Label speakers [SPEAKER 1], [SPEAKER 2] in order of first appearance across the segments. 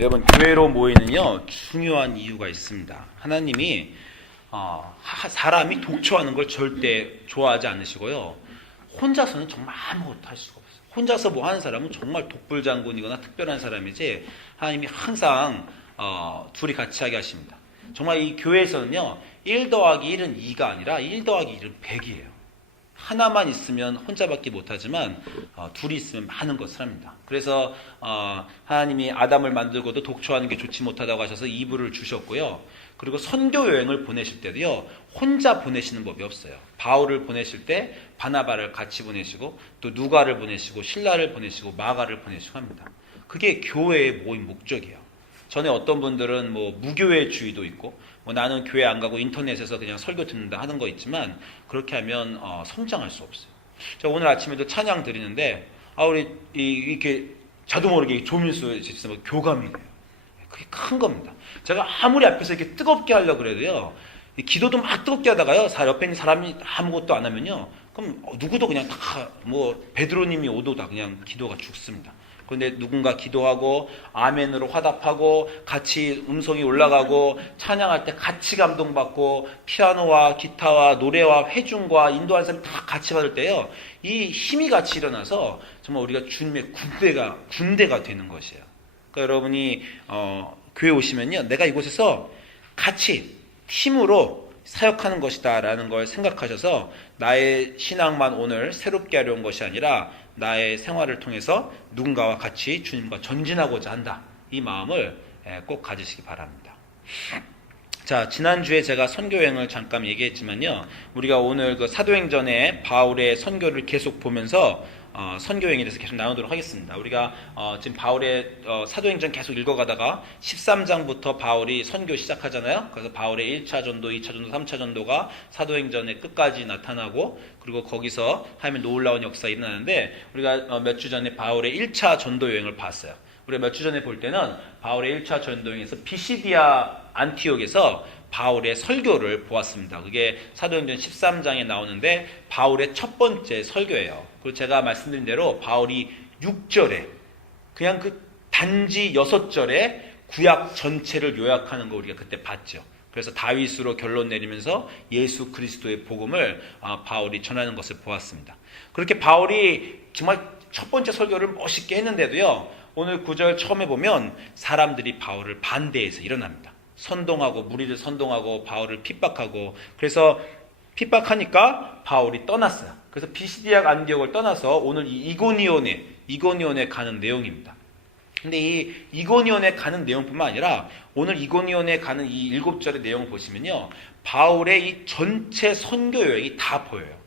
[SPEAKER 1] 여러분 교회로 모이는요 중요한 이유가 있습니다. 하나님이 어, 하- 사람이 독초하는 걸 절대 좋아하지 않으시고요. 혼자서는 정말 아무것도 할 수가 없어요. 혼자서 뭐 하는 사람은 정말 독불장군이거나 특별한 사람이지 하나님이 항상 어, 둘이 같이 하게 하십니다. 정말 이 교회에서는요 1 더하기 1은 2가 아니라 1 더하기 1은 100이에요. 하나만 있으면 혼자밖에 못하지만 어, 둘이 있으면 많은 것을 합니다. 그래서 어, 하나님이 아담을 만들고도 독초하는 게 좋지 못하다고 하셔서 이불을 주셨고요. 그리고 선교 여행을 보내실 때도요 혼자 보내시는 법이 없어요. 바울을 보내실 때 바나바를 같이 보내시고 또 누가를 보내시고 신라를 보내시고 마가를 보내시고 합니다. 그게 교회의 모임 목적이에요. 전에 어떤 분들은 뭐 무교회주의도 있고 뭐 나는 교회 안 가고 인터넷에서 그냥 설교 듣는다 하는 거 있지만 그렇게 하면 어, 성장할 수 없어요. 제가 오늘 아침에도 찬양 드리는데 아 우리 이, 이렇게 저도 모르게 조민수 집사가 교감이 돼요. 그게 큰 겁니다. 제가 아무리 앞에서 이렇게 뜨겁게 하려고 그래도요. 이 기도도 막 뜨겁게 하다가요. 사- 옆에 있는 사람이 아무것도 안 하면요. 그럼 어, 누구도 그냥 다 뭐 베드로님이 오도 다 그냥 기도가 죽습니다. 그런데 누군가 기도하고 아멘으로 화답하고 같이 음성이 올라가고 찬양할 때 같이 감동받고 피아노와 기타와 노래와 회중과 인도하는 사람이 다 같이 받을 때요. 이 힘이 같이 일어나서 정말 우리가 주님의 군대가 군대가 되는 것이에요. 그러니까 여러분이 어, 교회 오시면요, 내가 이곳에서 같이 팀으로 사역하는 것이다라는 걸 생각하셔서 나의 신앙만 오늘 새롭게 하려는 것이 아니라 나의 생활을 통해서 누군가와 같이 주님과 전진하고자 한다. 이 마음을 예, 꼭 가지시기 바랍니다. 자, 지난주에 제가 선교 여행을 잠깐 얘기했지만요. 우리가 오늘 그 사도행전의 바울의 선교를 계속 보면서 어, 선교 여행에 대해서 계속 나누도록 하겠습니다. 우리가 어, 지금 바울의 어, 사도행전 계속 읽어가다가 13장부터 바울이 선교 시작하잖아요. 그래서 바울의 1차 전도, 2차 전도, 3차 전도가 사도행전의 끝까지 나타나고 그리고 거기서 하면 놀라운 역사가 일어나는데 우리가 어, 몇주 전에 바울의 1차 전도 여행을 봤어요. 우리가 몇 주 전에 볼 때는 바울의 1차 전도행에서 비시디아 안티옥에서 바울의 설교를 보았습니다. 그게 사도행전 13장에 나오는데 바울의 첫 번째 설교예요. 그리고 제가 말씀드린 대로 바울이 6절에 그냥 그 단지 6절에 구약 전체를 요약하는 거 우리가 그때 봤죠. 그래서 다윗으로 결론 내리면서 예수 그리스도의 복음을 아, 바울이 전하는 것을 보았습니다. 그렇게 바울이 정말 첫 번째 설교를 멋있게 했는데도요. 오늘 구절 처음에 보면 사람들이 바울을 반대해서 일어납니다. 선동하고 무리를 선동하고 바울을 핍박하고 그래서 핍박하니까 바울이 떠났어요. 그래서 비시디악 안디옥을 떠나서 오늘 이 이고니온에 이고니온에 가는 내용입니다. 근데 이 이고니온에 가는 내용뿐만 아니라 오늘 이고니온에 가는 이 일곱 절의 내용을 보시면요. 바울의 이 전체 선교 여행이 다 보여요.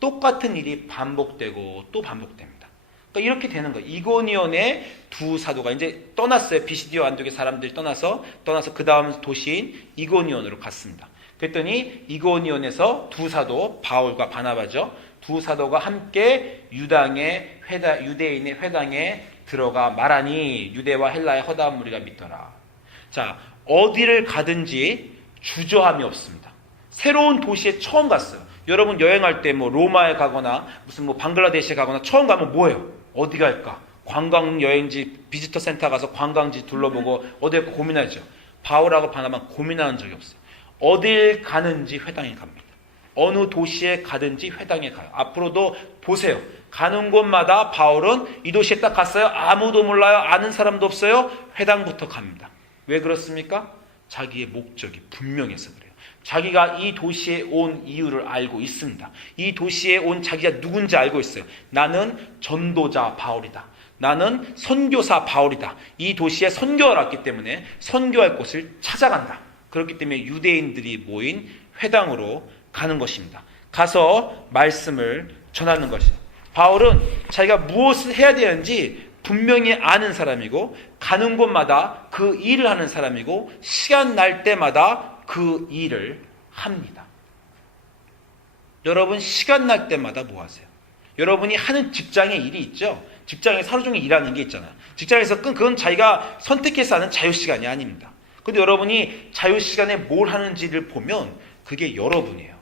[SPEAKER 1] 똑같은 일이 반복되고 또 반복됩니다. 그러니까 이렇게 되는 거예요. 이고니온의 두 사도가 이제 떠났어요. 비시디오 안독의 사람들이 떠나서 떠나서 그 다음 도시인 이고니온으로 갔습니다. 그랬더니 이고니온에서 두 사도 바울과 바나바죠. 두 사도가 함께 유당의 회당 유대인의 회당에 들어가 말하니 유대와 헬라의 허다한 무리가 믿더라. 자 어디를 가든지 주저함이 없습니다. 새로운 도시에 처음 갔어요. 여러분 여행할 때 뭐 로마에 가거나 무슨 뭐 방글라데시에 가거나 처음 가면 뭐예요? 어디 갈까? 관광 여행지 비지터 센터 가서 관광지 둘러보고 어디 갈까 고민하죠. 바울하고 바나만 고민하는 적이 없어요. 어딜 가는지 회당에 갑니다. 어느 도시에 가든지 회당에 가요. 앞으로도 보세요. 가는 곳마다 바울은 이 도시에 딱 갔어요. 아무도 몰라요. 아는 사람도 없어요. 회당부터 갑니다. 왜 그렇습니까? 자기의 목적이 분명해서 그래요. 자기가 이 도시에 온 이유를 알고 있습니다. 이 도시에 온 자기가 누군지 알고 있어요. 나는 전도자 바울이다. 나는 선교사 바울이다. 이 도시에 선교를 왔기 때문에 선교할 곳을 찾아간다. 그렇기 때문에 유대인들이 모인 회당으로 가는 것입니다. 가서 말씀을 전하는 것이죠. 바울은 자기가 무엇을 해야 되는지 분명히 아는 사람이고 가는 곳마다 그 일을 하는 사람이고 시간 날 때마다 그 일을 합니다. 여러분 시간 날 때마다 뭐 하세요? 여러분이 하는 직장에 일이 있죠. 직장에서 하루 종일 일하는 게 있잖아요. 직장에서 끈 그건 자기가 선택해서 하는 자유 시간이 아닙니다. 근데 여러분이 자유 시간에 뭘 하는지를 보면 그게 여러분이에요.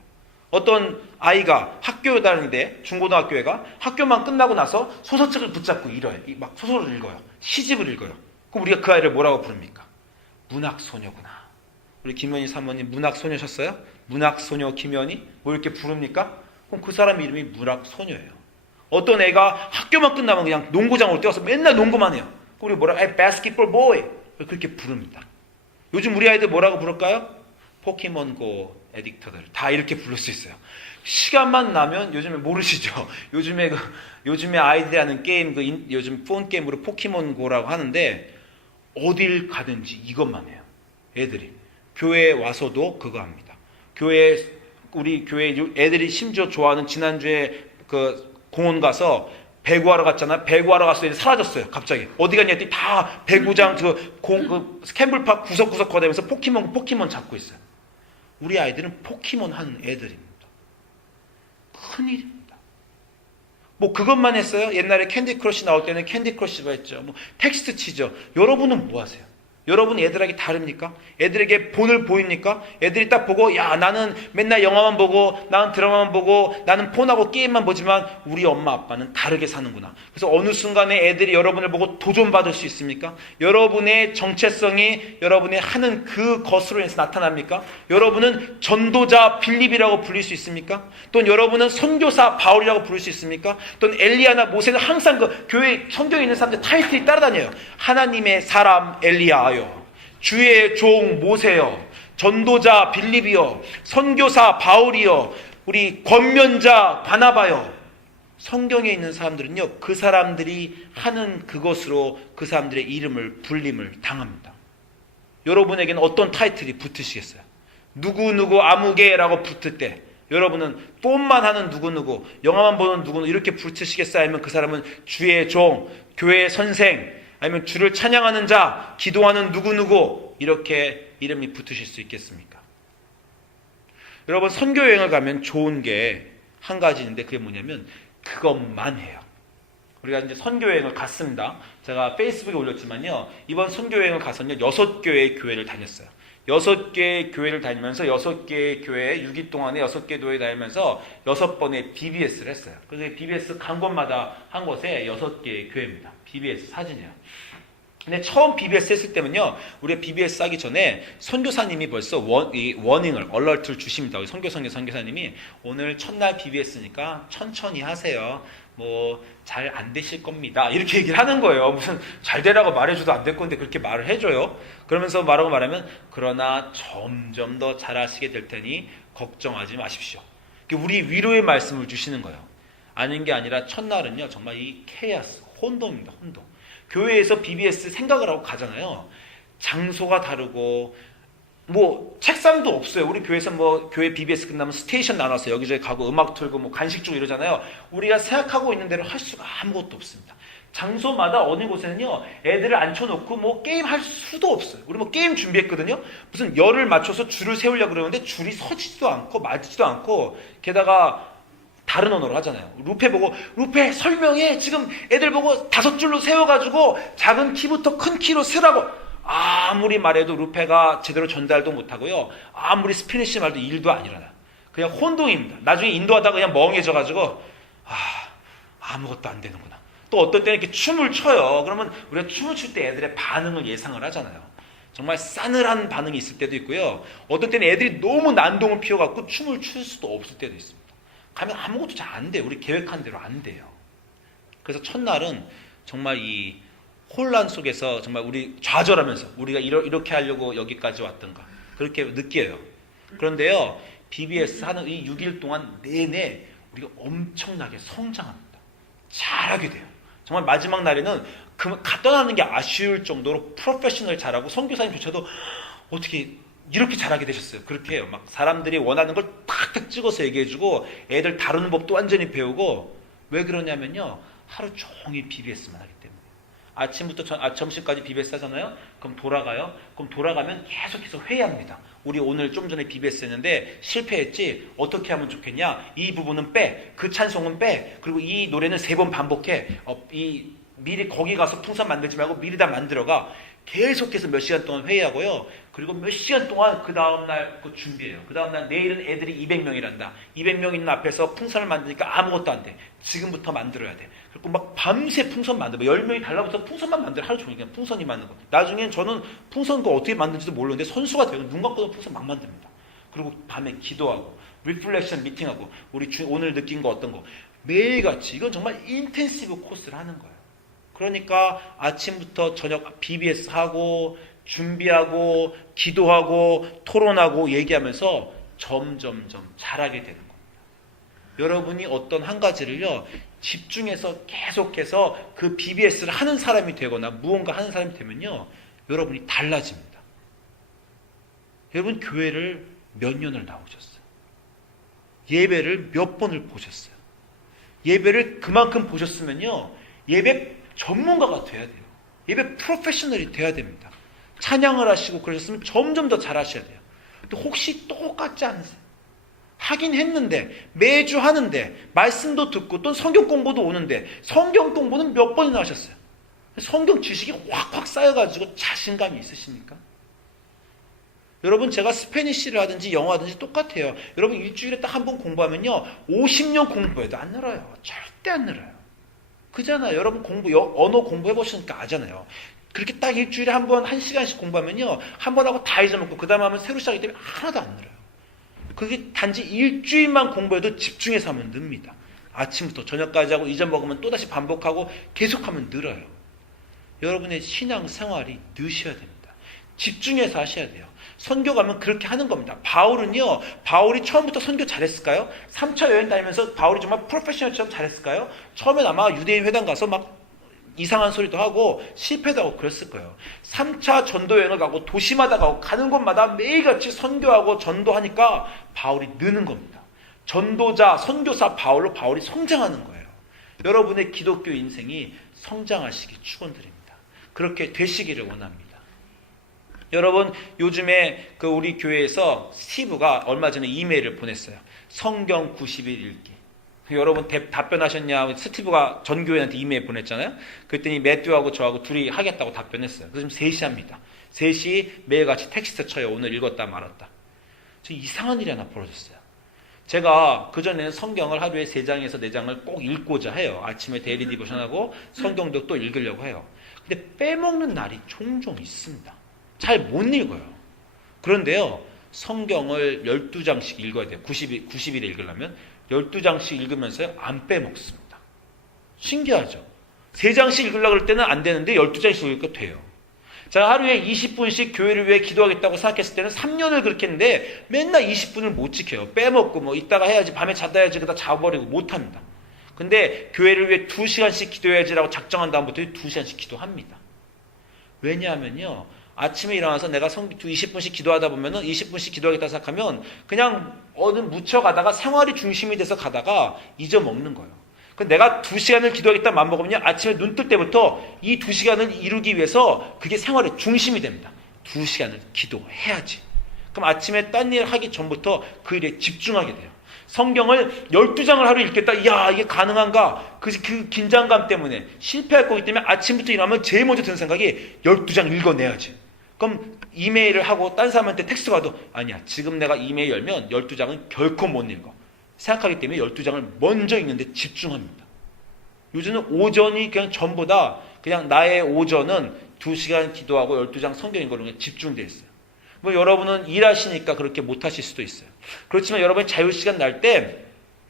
[SPEAKER 1] 어떤 아이가 학교 다니는데 중고등학교에가 학교만 끝나고 나서 소설책을 붙잡고 읽어요. 이막 소설을 읽어요. 시집을 읽어요. 그 그럼 우리가 그 아이를 뭐라고 부릅니까? 문학 소녀구나. 우리 김현희 사모님 문학 소녀셨어요? 문학 소녀 김현희? 뭐 이렇게 부릅니까? 그럼 그 사람 이름이 문학 소녀예요. 어떤 애가 학교만 끝나면 그냥 농구장으로 뛰어서 맨날 농구만 해요. 우리 뭐라, 에 basketball boy. 그렇게 부릅니다. 요즘 우리 아이들 뭐라고 부를까요? 포켓몬고 에딕터들. 다 이렇게 부를 수 있어요. 시간만 나면 요즘에 모르시죠? 요즘에 그, 요즘에 아이들이 하는 게임, 그 인- 요즘 폰 게임으로 포켓몬고라고 하는데 어딜 가든지 이것만 해요. 애들이. 교회에 와서도 그거 합니다. 교회, 우리 교회 애들이 심지어 좋아하는 지난주에 그 공원 가서 배구하러 갔잖아. 배구하러 때 사라졌어요. 갑자기. 어디 갔냐 다 배구장 그 공, 그 스캠블팍 구석구석 거다면서 포켓몬, 포켓몬 잡고 있어요. 우리 아이들은 포켓몬 하는 애들입니다. 큰일입니다. 뭐 그것만 했어요? 옛날에 캔디 크러쉬 나올 때는 캔디 크러쉬가 했죠. 뭐 텍스트 치죠. 여러분은 뭐 하세요? 여러분 애들에게 다릅니까? 애들에게 본을 보입니까? 애들이 딱 보고 야 나는 맨날 영화만 보고 나는 드라마만 보고 나는 폰하고 게임만 보지만 우리 엄마 아빠는 다르게 사는구나. 그래서 어느 순간에 애들이 여러분을 보고 도전받을 수 있습니까? 여러분의 정체성이 여러분의 하는 그 것으로 인해서 나타납니까? 여러분은 전도자 빌립이라고 불릴 수 있습니까? 또는 여러분은 선교사 바울이라고 부를 수 있습니까? 또는 엘리야나 모세는 항상 그 교회 성경에 있는 사람들 타이틀이 따라다녀요. 하나님의 사람 엘리야 요. 주의 종 모세요. 전도자 빌립이요. 선교사 바울이요. 우리 권면자 바나바요. 성경에 있는 사람들은요. 그 사람들이 하는 그것으로 그 사람들의 이름을 불림을 당합니다. 여러분에게는 어떤 타이틀이 붙으시겠어요? 누구누구 아무개라고 붙을 때 여러분은 뽐만 하는 누구누구 영화만 보는 누구누구 이렇게 붙으시겠어요? 아니면 그 사람은 주의 종, 교회의 선생 아니면 주를 찬양하는 자, 기도하는 누구누구 이렇게 이름이 붙으실 수 있겠습니까? 여러분 선교 여행을 가면 좋은 게 한 가지 있는데 그게 뭐냐면 그것만 해요. 우리가 이제 선교 여행을 갔습니다. 제가 페이스북에 올렸지만요. 이번 선교 여행을 가서는요. 여섯 교회의 교회를 다녔어요. 여섯 개의 교회를 다니면서 여섯 개의 교회 6일 동안에 여섯 개 교회 다니면서 여섯 번의 BBS를 했어요. 그래서 BBS 간 곳마다 한 곳에 여섯 개의 교회입니다. BBS 사진이에요. 근데 처음 BBS 했을 때면요, 우리가 BBS 하기 전에 선교사님이 벌써 원, 이 워닝을, 얼러트를 주십니다. 우리 선교선교 선교사님이 오늘 첫날 BBS니까 천천히 하세요. 뭐, 잘 안 되실 겁니다. 이렇게 얘기를 하는 거예요. 무슨 잘 되라고 말해줘도 안 될 건데 그렇게 말을 해줘요. 그러면서 말하고 말하면, 그러나 점점 더 잘하시게 될 테니 걱정하지 마십시오. 우리 위로의 말씀을 주시는 거예요. 아닌 게 아니라 첫날은요, 정말 이 케이아스, 혼돈입니다, 혼돈. 교회에서 BBS 생각을 하고 가잖아요. 장소가 다르고 뭐 책상도 없어요. 우리 교회에서 뭐 교회 BBS 끝나면 스테이션 나눠서 여기저기 가고 음악 틀고 뭐 간식 주고 이러잖아요. 우리가 생각하고 있는 대로 할 수가 아무것도 없습니다. 장소마다 어느 곳에는요 애들을 앉혀놓고 뭐 게임 할 수도 없어요. 우리 뭐 게임 준비했거든요. 무슨 열을 맞춰서 줄을 세우려 고 그러는데 줄이 서지도 않고 맞지도 않고 게다가 다른 언어로 하잖아요. 루페 보고 루페 설명해. 지금 애들 보고 다섯 줄로 세워가지고 작은 키부터 큰 키로 쓰라고. 아무리 말해도 루페가 제대로 전달도 못하고요. 아무리 스피니시 말도 일도 안 일어나. 그냥 혼동입니다. 나중에 인도하다가 그냥 멍해져가지고 아 아무것도 안 되는구나. 또 어떤 때는 이렇게 춤을 춰요. 그러면 우리가 춤을 출 때 애들의 반응을 예상을 하잖아요. 정말 싸늘한 반응이 있을 때도 있고요. 어떤 때는 애들이 너무 난동을 피워갖고 춤을 출 수도 없을 때도 있습니다. 가면 아무것도 잘 안 돼요. 우리 계획한 대로 안 돼요. 그래서 첫날은 정말 이 혼란 속에서 정말 우리 좌절하면서 우리가 이러, 이렇게 하려고 여기까지 왔던가 그렇게 느껴요. 그런데요, BBS 하는 이 6일 동안 내내 우리가 엄청나게 성장합니다. 잘하게 돼요. 정말 마지막 날에는 그 떠나는 게 아쉬울 정도로 프로페셔널 잘하고 선교사님조차도 어떻게 이렇게 잘하게 되셨어요. 그렇게 해요. 막 사람들이 원하는 걸 탁탁 찍어서 얘기해주고 애들 다루는 법도 완전히 배우고 왜 그러냐면요. 하루 종일 BBS만 때문에. 아침부터 저, 아, 점심까지 BBS 하잖아요. 그럼 돌아가요. 그럼 돌아가면 계속해서 회의합니다. 우리 오늘 좀 전에 BBS 했는데 실패했지. 어떻게 하면 좋겠냐? 이 부분은 빼. 그 찬송은 빼. 그리고 이 노래는 세 번 반복해. 어, 이 미리 거기 가서 풍선 만들지 말고 미리 다 만들어가. 계속해서 몇 시간 동안 회의하고요. 그리고 몇 시간 동안 그 다음날 그 준비해요. 그 다음날 내일은 애들이 200명이란다. 200명 있는 앞에서 풍선을 만드니까 아무것도 안 돼. 지금부터 만들어야 돼. 그리고 막 밤새 풍선 만들고 10명이 달라붙어서 풍선만 만들어 하루 종일 그냥 풍선이 만든 거. 나중엔 저는 풍선 그 어떻게 만드는지도 모르는데 선수가 되고 눈 감고도 풍선 막 만듭니다. 그리고 밤에 기도하고 리플렉션 미팅하고 우리 주- 오늘 느낀 거 어떤 거 매일같이 이건 정말 인텐시브 코스를 하는 거예요. 그러니까 아침부터 저녁 BBS 하고 준비하고 기도하고 토론하고 얘기하면서 점점점 잘하게 되는 겁니다. 여러분이 어떤 한 가지를요 집중해서 계속해서 그 BBS를 하는 사람이 되거나 무언가 하는 사람이 되면요 여러분이 달라집니다. 여러분 교회를 몇 년을 나오셨어요? 예배를 몇 번을 보셨어요? 예배를 그만큼 보셨으면요 예배 전문가가 돼야 돼요. 예배 프로페셔널이 돼야 됩니다. 찬양을 하시고 그러셨으면 점점 더 잘하셔야 돼요. 또 혹시 똑같지 않으세요? 하긴 했는데 매주 하는데 말씀도 듣고 또 성경 공부도 오는데 성경 공부는 몇 번이나 하셨어요? 성경 지식이 확확 쌓여가지고 자신감이 있으십니까? 여러분 제가 스페니쉬를 하든지 영어 하든지 똑같아요. 여러분 일주일에 딱 한 번 공부하면요 50년 공부해도 안 늘어요. 절대 안 늘어요. 그잖아요. 여러분 공부 여- 언어 공부해 보시니까 아잖아요. 그렇게 딱 일주일에 한 번 한 시간씩 공부하면요 한 번 하고 다 잊어먹고 그 다음에 하면 새로 시작하기 때문에 하나도 안 늘어요. 그게 단지 일주일만 공부해도 집중해서 하면 늡니다. 아침부터 저녁까지 하고 잊어먹으면 또다시 반복하고 계속하면 늘어요. 여러분의 신앙 생활이 느셔야 됩니다. 집중해서 하셔야 돼요. 선교 가면 그렇게 하는 겁니다. 바울은요, 바울이 처음부터 선교 잘했을까요? 3차 여행 다니면서 바울이 정말 프로페셔널처럼 잘했을까요? 처음엔 아마 유대인 회당 가서 막 이상한 소리도 하고 실패도 하고 그랬을 거예요. 3차 전도 여행을 가고 도시마다 가고 가는 곳마다 매일같이 선교하고 전도하니까 바울이 느는 겁니다. 전도자, 선교사 바울로 바울이 성장하는 거예요. 여러분의 기독교 인생이 성장하시기 축원드립니다. 그렇게 되시기를 원합니다. 여러분 요즘에 그 우리 교회에서 스티브가 얼마 전에 이메일을 보냈어요. 성경 90일 읽기. 여러분 대- 답변하셨냐? 스티브가 전 교회한테 이메일 보냈잖아요. 그랬더니 매튜하고 저하고 둘이 하겠다고 답변했어요. 그래서 지금 3시 합니다. 3시 매일같이 텍스트 쳐요. 오늘 읽었다 말았다. 저 이상한 일이 하나 벌어졌어요. 제가 그전에는 성경을 하루에 3장에서 4장을 꼭 읽고자 해요. 아침에 데일리 디보션하고 성경도 또 읽으려고 해요. 근데 빼먹는 날이 종종 있습니다. 잘 못 읽어요. 그런데요, 성경을 12장씩 읽어야 돼요. 90일, 90일에 읽으려면 12장씩 읽으면서요, 안 빼먹습니다. 신기하죠? 3장씩 읽으려고 할 때는 안 되는데 12장씩 읽으니까 돼요. 제가 하루에 20분씩 교회를 위해 기도하겠다고 생각했을 때는 3년을 그렇게 했는데 맨날 20분을 못 지켜요. 빼먹고 뭐 이따가 해야지, 밤에 자다 해야지, 그러다 자버리고 못 합니다. 근데 교회를 위해 2시간씩 기도해야지라고 작정한 다음부터 2시간씩 기도합니다. 왜냐하면요. 아침에 일어나서 내가 성 20분씩 기도하다 보면은 20분씩 기도하겠다 생각하면 그냥 어느 묻혀 가다가 생활이 중심이 돼서 가다가 잊어먹는 거예요. 그 내가 두 시간을 기도하겠다 마음먹으면 아침에 눈 뜰 때부터 이 두 시간을 이루기 위해서 그게 생활의 중심이 됩니다. 두 시간을 기도해야지. 그럼 아침에 딴 일 하기 전부터 그 일에 집중하게 돼요. 성경을 12장을 하루 읽겠다. 야, 이게 가능한가? 그, 그 긴장감 때문에 실패할 거기 때문에 아침부터 일어나면 제일 먼저 드는 생각이 12장 읽어내야지. 그럼 이메일을 하고 딴 사람한테 텍스트 가도 아니야. 지금 내가 이메일 열면 12장은 결코 못 읽어. 생각하기 때문에 12장을 먼저 읽는데 집중합니다. 요즘은 오전이 그냥 전보다 그냥 나의 오전은 2시간 기도하고 12장 성경 그냥 집중되어 있어요. 뭐 여러분은 일하시니까 그렇게 못 하실 수도 있어요. 그렇지만 여러분이 자유시간 날 때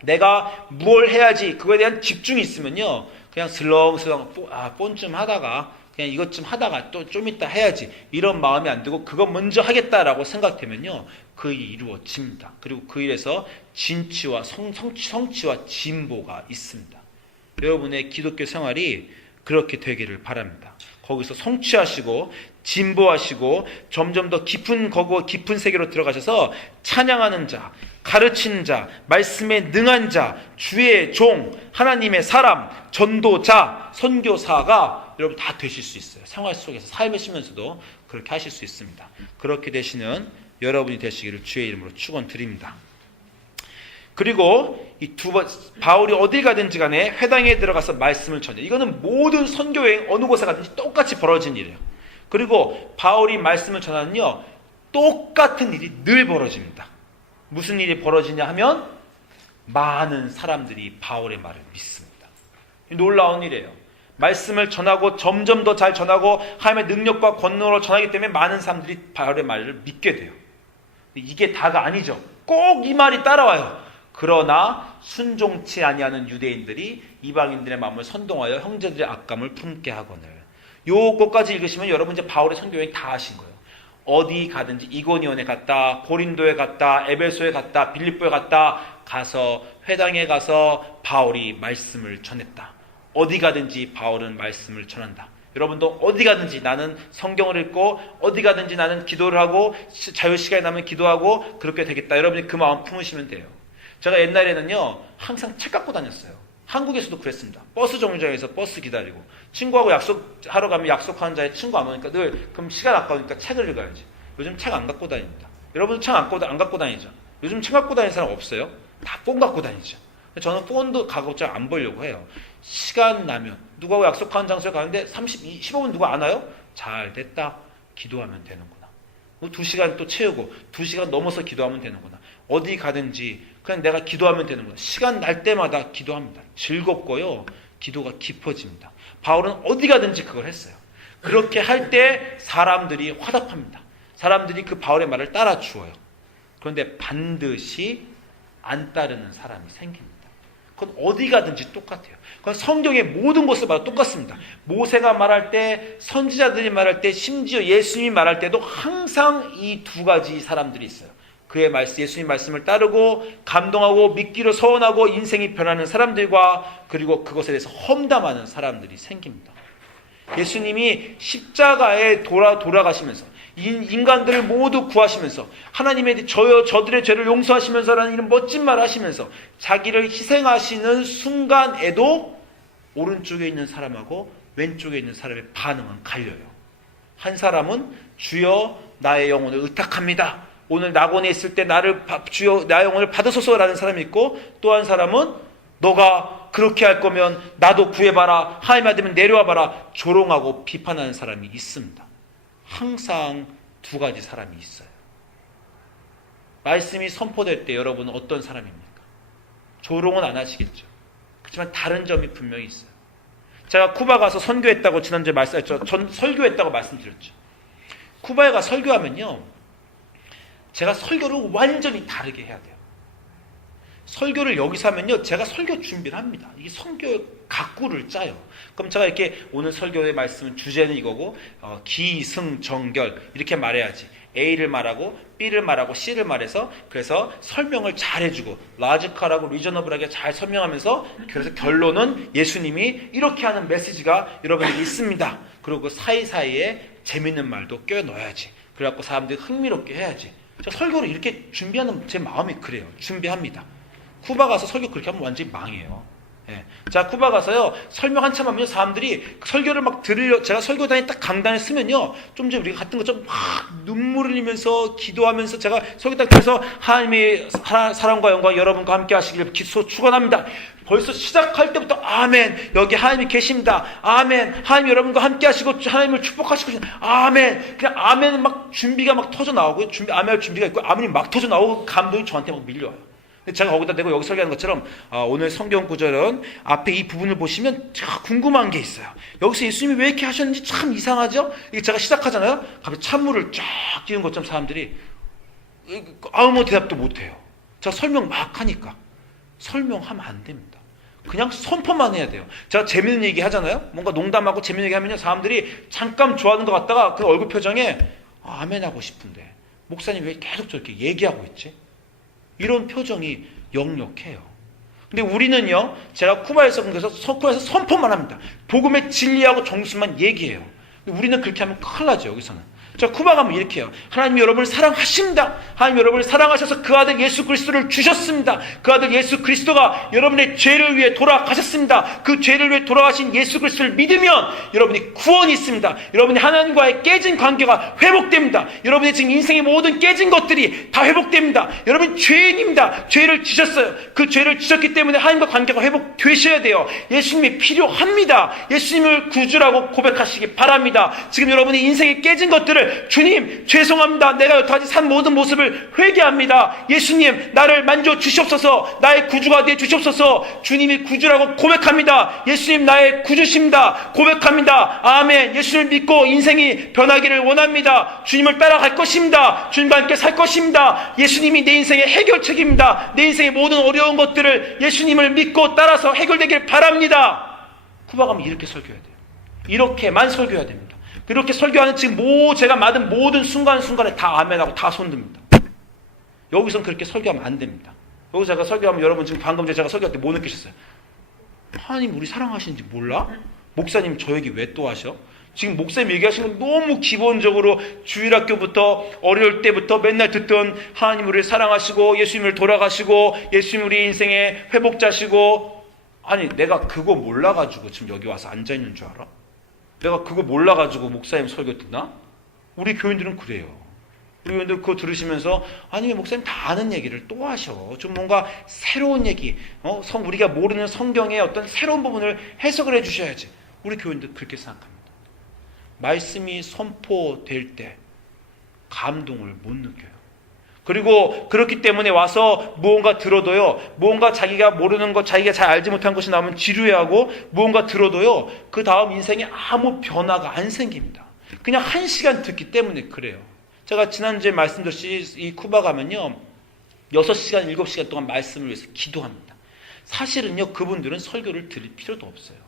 [SPEAKER 1] 내가 뭘 해야지 그거에 대한 집중이 있으면요. 그냥 슬렁슬렁 뽀- 아, 뻔좀 하다가 그냥 이것 좀 하다가 또좀 이따 해야지 이런 마음이 안 들고 그거 먼저 하겠다라고 생각되면요. 그 일이 이루어집니다. 그리고 그 일에서 진치와 성, 성취, 성취 와 진보가 있습니다. 여러분의 기독교 생활이 그렇게 되기를 바랍니다. 거기서 성취하시고 진보하시고 점점 더 깊은 거고 깊은 세계로 들어가셔서 찬양하는 자, 가르치는 자, 말씀에 능한 자, 주의 종, 하나님의 사람, 전도자, 선교사가 여러분 다 되실 수 있어요. 생활 속에서 삶이시면서도 그렇게 하실 수 있습니다. 그렇게 되시는 여러분이 되시기를 주의 이름으로 축원드립니다. 그리고 이 두 번 바울이 어디 가든지 간에 회당에 들어가서 말씀을 전해. 이거는 모든 선교 여행 어느 곳에 가든지 똑같이 벌어진 일이에요. 그리고 바울이 말씀을 전하는요, 똑같은 일이 늘 벌어집니다. 무슨 일이 벌어지냐 하면 많은 사람들이 바울의 말을 믿습니다. 놀라운 일이에요. 말씀을 전하고 점점 더 잘 전하고 하나님의 능력과 권능으로 전하기 때문에 많은 사람들이 바울의 말을 믿게 돼요. 이게 다가 아니죠. 꼭 이 말이 따라와요. 그러나 순종치 아니하는 유대인들이 이방인들의 마음을 선동하여 형제들의 악감을 품게 하거늘. 요것까지 읽으시면 여러분 이제 바울의 선교 여행 다 하신 거예요. 어디 가든지 이고니온에 갔다, 고린도에 갔다, 에베소에 갔다, 빌립보에 갔다 가서 회당에 가서 바울이 말씀을 전했다. 어디 가든지 바울은 말씀을 전한다. 여러분도 어디 가든지 나는 성경을 읽고 어디 가든지 나는 기도를 하고 시- 자유 시간이 나면 기도하고 그렇게 되겠다. 여러분이 그 마음 품으시면 돼요. 제가 옛날에는요 항상 책 갖고 다녔어요. 한국에서도 그랬습니다. 버스 정류장에서 버스 기다리고 친구하고 약속하러 가면 약속하는 자에 친구 안 오니까 늘 그럼 시간 아까우니까 책을 읽어야지. 요즘 책 안 갖고 다닙니다. 여러분 책 안 갖고, 안 갖고 다니죠? 요즘 책 갖고 다니는 사람 없어요? 다 폰 갖고 다니죠. 저는 폰도 가급적 안 보려고 해요. 시간 나면 누구하고 약속하는 장소에 가는데 30, 15분 누가 안 와요? 잘 됐다. 기도하면 되는구나. 뭐두 시간 또 채우고 두 시간 넘어서 기도하면 되는구나. 어디 가든지 그냥 내가 기도하면 되는구나. 시간 날 때마다 기도합니다. 즐겁고요. 기도가 깊어집니다. 바울은 어디 가든지 그걸 했어요. 그렇게 할 때 사람들이 화답합니다. 사람들이 그 바울의 말을 따라 주어요. 그런데 반드시 안 따르는 사람이 생깁니다. 그건 어디 가든지 똑같아요. 그건 성경의 모든 것을 봐도 똑같습니다. 모세가 말할 때, 선지자들이 말할 때, 심지어 예수님이 말할 때도 항상 이 두 가지 사람들이 있어요. 그의 말씀, 예수님 말씀을 따르고 감동하고 믿기로 서원하고 인생이 변하는 사람들과 그리고 그것에 대해서 험담하는 사람들이 생깁니다. 예수님이 십자가에 돌아 돌아가시면서 인, 인간들을 모두 구하시면서 하나님의 저여 저들의 죄를 용서하시면서라는 이런 멋진 말 하시면서 자기를 희생하시는 순간에도 오른쪽에 있는 사람하고 왼쪽에 있는 사람의 반응은 갈려요. 한 사람은 주여 나의 영혼을 의탁합니다. 오늘 낙원에 있을 때 나를 바- 주여 나의 영혼을 받으소서라는 사람이 있고 또 한 사람은 너가 그렇게 할 거면 나도 구해봐라 하나님 아들면 내려와봐라 조롱하고 비판하는 사람이 있습니다. 항상 두 가지 사람이 있어요. 말씀이 선포될 때 여러분은 어떤 사람입니까? 조롱은 안 하시겠죠. 그렇지만 다른 점이 분명히 있어요. 제가 쿠바 가서 선교했다고 지난주에 말씀했죠. 전 설교했다고 말씀드렸죠. 쿠바에 가 설교하면요. 제가 설교를 완전히 다르게 해야 돼요. 설교를 여기서 하면요. 제가 설교 준비를 합니다. 이게 설교 각구를 짜요. 그럼 제가 이렇게 오늘 설교의 말씀은 주제는 이거고 어, 기 승 정결 이렇게 말해야지. A를 말하고 B를 말하고 C를 말해서 그래서 설명을 잘 해주고 라지컬하고 리저너블하게 잘 설명하면서 그래서 결론은 예수님이 이렇게 하는 메시지가 여러분에게 있습니다. 그리고 그 사이사이에 재밌는 말도 껴 넣어야지. 그래갖고 사람들이 흥미롭게 해야지. 저 설교를 이렇게 준비하는 제 마음이 그래요. 준비합니다. 쿠바 가서 설교 그렇게 하면 완전히 망해요. 예. 자, 쿠바 가서요, 설명 한참 하면요, 사람들이 설교를 막 들으려, 제가 설교단에 딱 강단에 쓰면요, 좀 전에 우리가 같은 것좀 막 눈물을 흘리면서 기도하면서 제가 설교단 그래서 하나님의 사- 사랑과 영광 여러분과 함께 하시기를 기소 축원합니다. 벌써 시작할 때부터 아멘 여기 하나님이 계십니다 아멘 하나님 여러분과 함께 하시고 하나님을 축복하시고 아멘 그냥 아멘 막 준비가 막 터져 나오고 준비 아멘 할 준비가 있고 아멘이 막 터져 나오고 감동이 저한테 막 밀려와요 제가 거기다 내고 여기 설교하는 것처럼 아, 오늘 성경 구절은 앞에 이 부분을 보시면 참 궁금한 게 있어요. 여기서 예수님이 왜 이렇게 하셨는지 참 이상하죠? 이게 제가 시작하잖아요. 갑자기 찬물을 쫙 끼는 것처럼 사람들이 아무 대답도 못해요. 제가 설명 막 하니까 설명하면 안 됩니다. 그냥 선포만 해야 돼요. 제가 재밌는 얘기 하잖아요. 뭔가 농담하고 재밌는 얘기 하면요. 사람들이 잠깐 좋아하는 것 같다가 그 얼굴 표정에 아, 아멘 하고 싶은데 목사님 왜 계속 저렇게 얘기하고 있지? 이런 표정이 역력해요. 근데 우리는요, 제가 쿠바에서 그래서 쿠바에서 선포만 합니다. 복음의 진리하고 정수만 얘기해요. 우리는 그렇게 하면 큰일 나죠, 여기서는. 저 쿠바 가면 이렇게 해요. 하나님 여러분을 사랑하십니다. 하나님 여러분을 사랑하셔서 그 아들 예수 그리스도를 주셨습니다. 그 아들 예수 그리스도가 여러분의 죄를 위해 돌아가셨습니다. 그 죄를 위해 돌아가신 예수 그리스도를 믿으면 여러분이 구원이 있습니다. 여러분이 하나님과의 깨진 관계가 회복됩니다. 여러분의 지금 인생의 모든 깨진 것들이 다 회복됩니다. 여러분 죄인입니다. 죄를 지셨어요. 그 죄를 지셨기 때문에 하나님과 관계가 회복되셔야 돼요. 예수님이 필요합니다. 예수님을 구주라고 고백하시기 바랍니다. 지금 여러분의 인생에 깨진 것들을 주님 죄송합니다. 내가 여태까지 산 모든 모습을 회개합니다. 예수님 나를 만져 주시옵소서. 나의 구주가 되어 주시옵소서. 주님이 구주라고 고백합니다. 예수님 나의 구주십니다. 고백합니다. 아멘. 예수를 믿고 인생이 변하기를 원합니다. 주님을 따라갈 것입니다. 주님과 함께 살 것입니다. 예수님이 내 인생의 해결책입니다. 내 인생의 모든 어려운 것들을 예수님을 믿고 따라서 해결되길 바랍니다. 가면 이렇게 설교해야 돼요. 이렇게만 설교해야 됩니다. 이렇게 설교하는 지금 모 제가 받은 모든 순간순간에 다 아멘하고 다 손듭니다. 여기선 그렇게 설교하면 안 됩니다. 여기서 제가 설교하면 여러분 지금 방금 제가 설교할 때 뭐 느끼셨어요? 하나님 우리 사랑하시는지 몰라? 목사님 저 얘기 왜 또 하셔? 지금 목사님 얘기하시는 건 너무 기본적으로 주일학교부터 어려울 때부터 맨날 듣던 하나님 우리를 사랑하시고 예수님을 돌아가시고 예수님 우리 인생의 회복자시고 아니 내가 그거 몰라가지고 지금 여기 와서 앉아있는 줄 알아? 내가 그거 몰라가지고 목사님 설교 듣나? 우리 교인들은 그래요. 우리 교인들 그거 들으시면서 아니 왜 목사님 다 아는 얘기를 또 하셔? 좀 뭔가 새로운 얘기, 어? 성 우리가 모르는 성경의 어떤 새로운 부분을 해석을 해주셔야지. 우리 교인들 그렇게 생각합니다. 말씀이 선포될 때 감동을 못 느껴요. 그리고 그렇기 때문에 와서 무언가 들어도요, 무언가 자기가 모르는 것, 자기가 잘 알지 못한 것이 나오면 지루해하고 무언가 들어도요, 그 다음 인생에 아무 변화가 안 생깁니다. 그냥 한 시간 듣기 때문에 그래요. 제가 지난주에 말씀드렸듯이 이 쿠바 가면요, 6시간, 7시간 동안 말씀을 위해서 기도합니다. 사실은요, 그분들은 설교를 들을 필요도 없어요.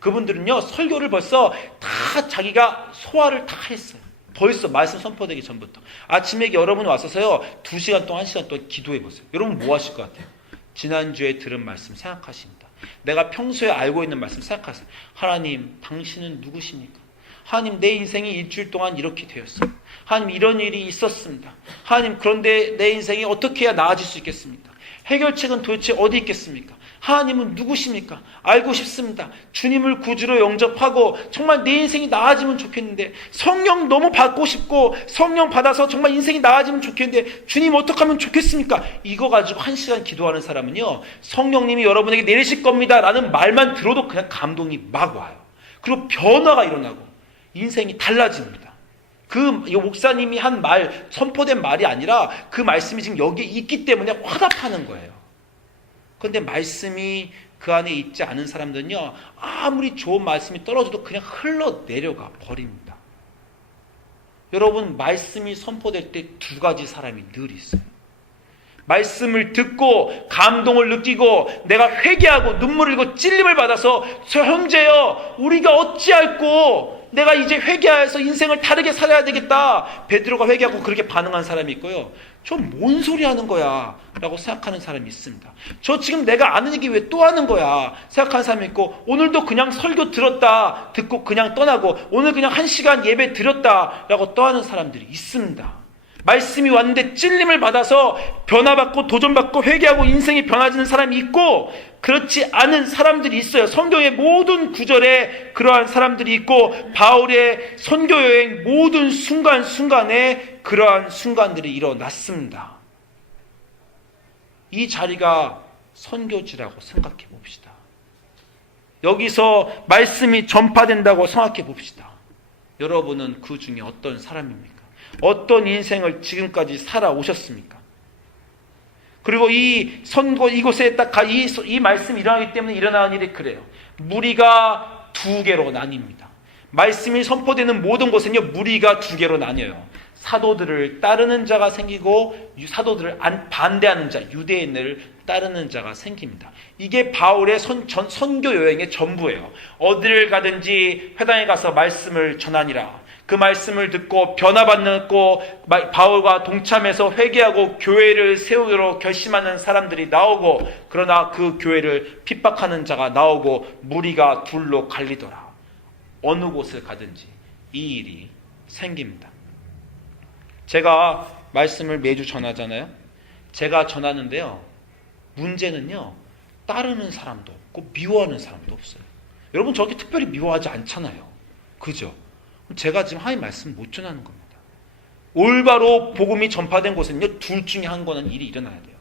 [SPEAKER 1] 그분들은요, 설교를 벌써 다 자기가 소화를 다 했어요. 벌써 말씀 선포되기 전부터. 아침에 여러분 왔어서요, 두 시간 동안, 한 시간 동안 기도해 보세요. 여러분 뭐 하실 것 같아요? 지난주에 들은 말씀 생각하십니다. 내가 평소에 알고 있는 말씀 생각하세요. 하나님, 당신은 누구십니까? 하나님, 내 인생이 일주일 동안 이렇게 되었어요. 하나님, 이런 일이 있었습니다. 하나님, 그런데 내 인생이 어떻게 해야 나아질 수 있겠습니까? 해결책은 도대체 어디 있겠습니까? 하나님은 누구십니까? 알고 싶습니다. 주님을 구주로 영접하고 정말 내 인생이 나아지면 좋겠는데 성령 너무 받고 싶고 성령 받아서 정말 인생이 나아지면 좋겠는데 주님 어떻게 하면 좋겠습니까? 이거 가지고 한 시간 기도하는 사람은요 성령님이 여러분에게 내리실 겁니다 라는 말만 들어도 그냥 감동이 막 와요. 그리고 변화가 일어나고 인생이 달라집니다. 그 목사님이 한 말, 선포된 말이 아니라 그 말씀이 지금 여기에 있기 때문에 화답하는 거예요. 그런데 말씀이 그 안에 있지 않은 사람들은요, 아무리 좋은 말씀이 떨어져도 그냥 흘러 내려가 버립니다. 여러분, 말씀이 선포될 때 두 가지 사람이 늘 있어요. 말씀을 듣고 감동을 느끼고 내가 회개하고 눈물을 흘리고 찔림을 받아서 저 형제여 우리가 어찌할꼬 내가 이제 회개해서 인생을 다르게 살아야 되겠다 베드로가 회개하고 그렇게 반응한 사람이 있고요 저 뭔 소리 하는 거야? 라고 생각하는 사람이 있습니다. 저 지금 내가 아는 얘기 왜 또 하는 거야? 생각하는 사람이 있고 오늘도 그냥 설교 들었다 듣고 그냥 떠나고 오늘 그냥 한 시간 예배 드렸다 라고 떠하는 사람들이 있습니다. 말씀이 왔는데 찔림을 받아서 변화받고 도전받고 회개하고 인생이 변화지는 사람이 있고 그렇지 않은 사람들이 있어요. 성경의 모든 구절에 그러한 사람들이 있고 바울의 선교 여행 모든 순간순간에 그러한 순간들이 일어났습니다. 이 자리가 선교지라고 생각해 봅시다. 여기서 말씀이 전파된다고 생각해 봅시다. 여러분은 그 중에 어떤 사람입니까? 어떤 인생을 지금까지 살아오셨습니까? 그리고 이 선고 이곳에 딱이 이 말씀이 일어나기 때문에 일어나는 일이 그래요. 무리가 두 개로 나뉩니다. 말씀이 선포되는 모든 곳은요 무리가 두 개로 나뉘어요. 사도들을 따르는 자가 생기고 사도들을 반대하는 자, 유대인을 따르는 자가 생깁니다. 이게 바울의 선, 전, 선교 여행의 전부예요. 어디를 가든지 회당에 가서 말씀을 전하니라. 그 말씀을 듣고 변화받고 바울과 동참해서 회개하고 교회를 세우기로 결심하는 사람들이 나오고 그러나 그 교회를 핍박하는 자가 나오고 무리가 둘로 갈리더라. 어느 곳을 가든지 이 일이 생깁니다. 제가 말씀을 매주 전하잖아요. 제가 전하는데요. 문제는요. 따르는 사람도 없고 미워하는 사람도 없어요. 여러분 저렇게 특별히 미워하지 않잖아요. 그죠? 제가 지금 하나님 말씀 못 전하는 겁니다. 올바로 복음이 전파된 곳은요, 둘 중에 한 거는 일이 일어나야 돼요.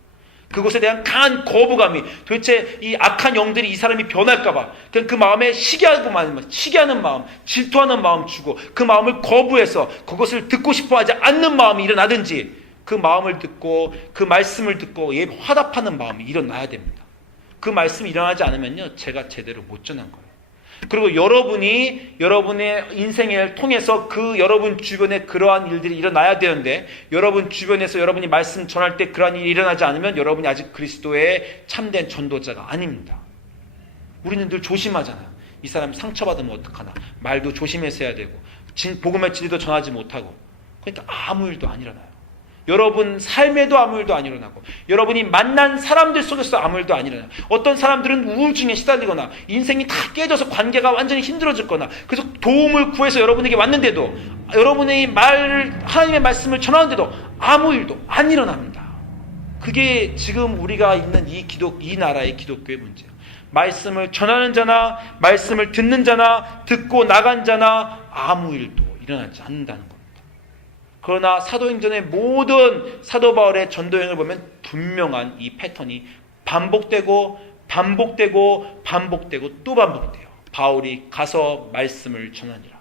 [SPEAKER 1] 그것에 대한 강한 거부감이 도대체 이 악한 영들이 이 사람이 변할까봐 그냥 그 마음에 시기하고 마음, 시기하는 마음, 질투하는 마음 주고 그 마음을 거부해서 그것을 듣고 싶어하지 않는 마음이 일어나든지 그 마음을 듣고 그 말씀을 듣고 예 화답하는 마음이 일어나야 됩니다. 그 말씀이 일어나지 않으면요 제가 제대로 못 전한 거예요. 그리고 여러분이 여러분의 인생을 통해서 그 여러분 주변에 그러한 일들이 일어나야 되는데 여러분 주변에서 여러분이 말씀 전할 때 그러한 일이 일어나지 않으면 여러분이 아직 그리스도의 참된 전도자가 아닙니다. 우리는 늘 조심하잖아요. 이 사람 상처받으면 어떡하나. 말도 조심해서 해야 되고 진, 복음의 진리도 전하지 못하고 그러니까 아무 일도 안 일어나요. 여러분 삶에도 아무 일도 안 일어나고 여러분이 만난 사람들 속에서 아무 일도 안 일어나요. 어떤 사람들은 우울증에 시달리거나 인생이 다 깨져서 관계가 완전히 힘들어졌거나 그래서 도움을 구해서 여러분에게 왔는데도 여러분의 말 하나님의 말씀을 전하는데도 아무 일도 안 일어납니다. 그게 지금 우리가 있는 이 기독 이 나라의 기독교의 문제예요. 말씀을 전하는 자나 말씀을 듣는 자나 듣고 나간 자나 아무 일도 일어나지 않는다는 겁니다. 그러나 사도행전의 모든 사도 바울의 전도행을 보면 분명한 이 패턴이 반복되고 반복되고 반복되고 또 반복돼요. 바울이 가서 말씀을 전하니라.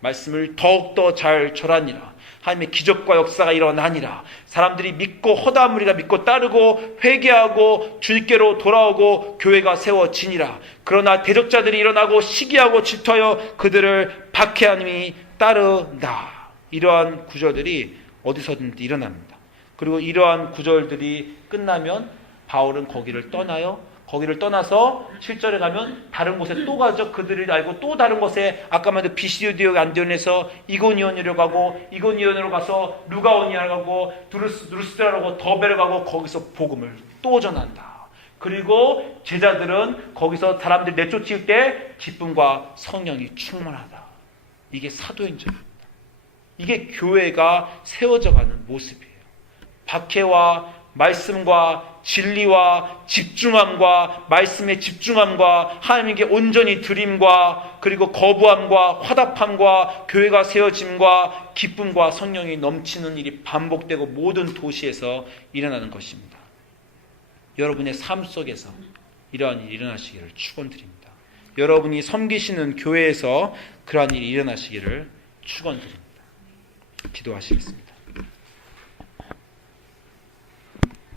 [SPEAKER 1] 말씀을 더욱더 잘 전하니라. 하나님의 기적과 역사가 일어나니라. 사람들이 믿고 무리가 믿고 따르고 회개하고 주님께로 돌아오고 교회가 세워지니라. 그러나 대적자들이 일어나고 시기하고 질투하여 그들을 박해하님이 따른다. 이러한 구절들이 어디서든지 일어납니다. 그리고 이러한 구절들이 끝나면 바울은 거기를 떠나요. 거기를 떠나서 7절에 가면 다른 곳에 또 가죠. 그들을 알고 또 다른 곳에 아까 말한 비시디오 안디온에서 이고니온으로 가고 이고니온으로 가서 루가오니아로 가고 두루스, 두루스드라로 가고 더베를 가고 거기서 복음을 또 전한다. 그리고 제자들은 거기서 사람들 내쫓을 때 기쁨과 성령이 충만하다. 이게 사도행전입니다. 이게 교회가 세워져 가는 모습이에요. 박해와 말씀과 진리와 집중함과 말씀의 집중함과 하나님께 온전히 드림과 그리고 거부함과 화답함과 교회가 세워짐과 기쁨과 성령이 넘치는 일이 반복되고 모든 도시에서 일어나는 것입니다. 여러분의 삶 속에서 이러한 일이 일어나시기를 축원드립니다. 여러분이 섬기시는 교회에서 그러한 일이 일어나시기를 축원드립니다. 기도하시겠습니다.